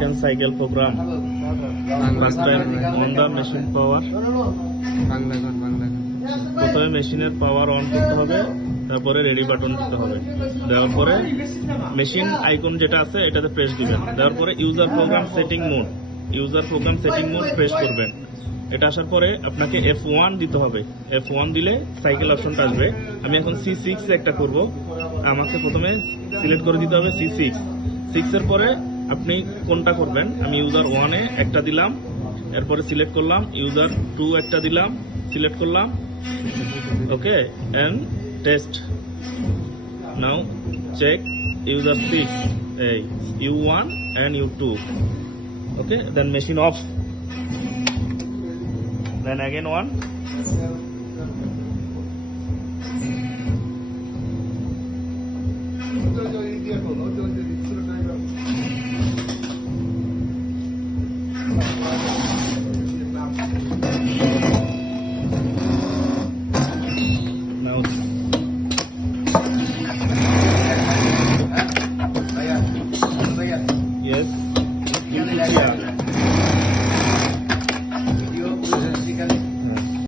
can cycle program. First time on the machine power. প্রথমে মেশিনের power on করতে হবে, তারপরে রেডি বাটন দিতে হবে। দেওয়ার পরে মেশিন আইকন যেটা আছে এটাতে প্রেস দিবেন। দেওয়ার পরে user program setting mode press করবেন। এটা আসার পরে আপনাকে F1 দিতে হবে। F1 দিলে সাইকেল অপশনটা আসবে। আমি এখন C6 একটা করব। আমাকে প্রথমে সিলেক্ট করে দিতে হবে C6 এর পরে আপনি কোনটা করবেন। আমি ইউজার 1 একটা দিলাম, এরপরে সিলেক্ট করলাম। ইউজার 2 একটা দিলাম, সিলেক্ট করলাম। Okay, and test. Now check user 6, U1 and U2. Okay, then machine off. Then again 1. Now yes.